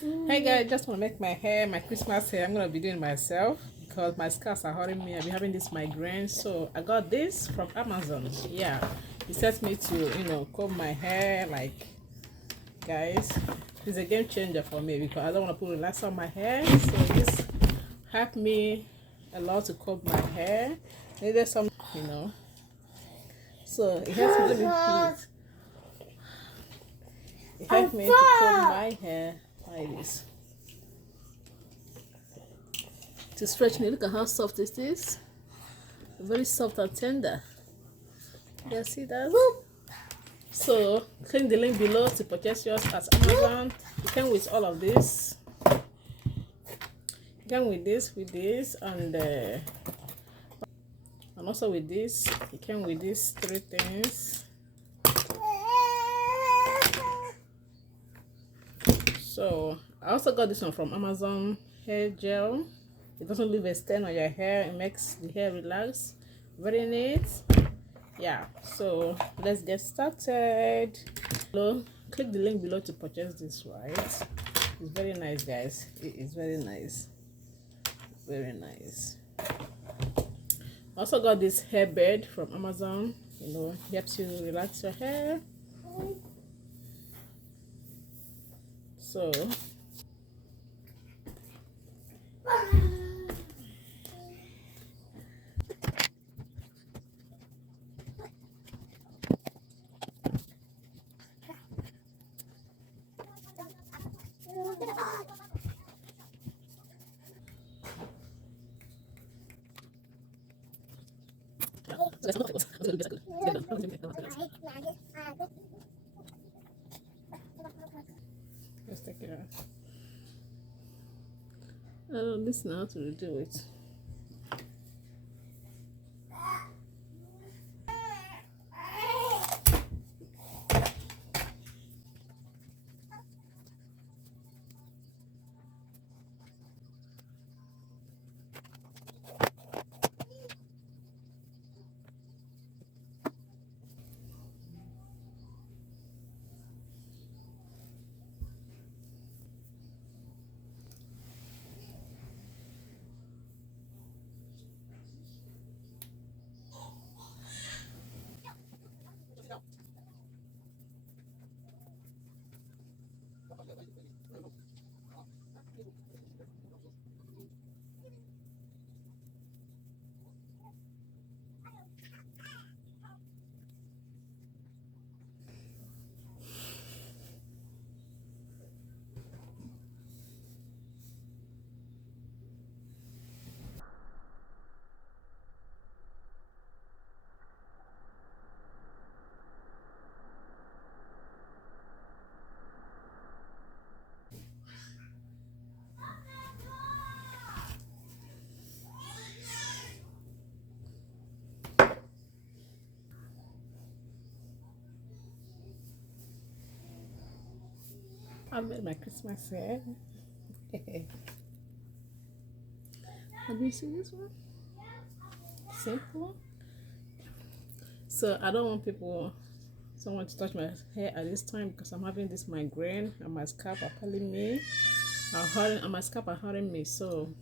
Hey guys, just want to make my hair, my Christmas hair. I'm gonna be doing myself because my scars are hurting me. I've been having this migraine, so I got this from Amazon. Yeah, it sets me to comb my hair. Like, guys, it's a game changer for me because I don't want to put relaxer on my hair. So this helped me a lot to comb my hair. Needed some. So it helps me. It helped me to comb my hair like this. To stretch me. Look at how soft it is. Very soft and tender. You see that? So click the link below to purchase yours at Amazon. You can with all of this. You can with this, and also with this. You can with these three things. So I also got this one from Amazon hair gel. It doesn't leave a stain on your hair. It makes the hair relax. Very neat. Yeah, so let's get started. So click the link below to purchase this, right? It's very nice, guys. It is very nice. Very nice. Also got this hair bed from Amazon. Helps you relax your hair. So let's take it out. I don't listen how to do it. I made my Christmas hair. Have you seen this one? Simple. So I don't want someone to touch my hair at this time because I'm having this migraine and my scalp are pulling me. And my scalp are hurting me. So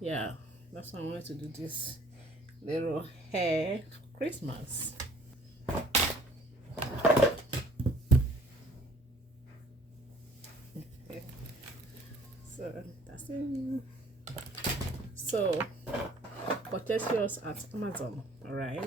yeah, that's why I wanted to do this little hair for Christmas. So that's it. So purchase yours at Amazon, alright?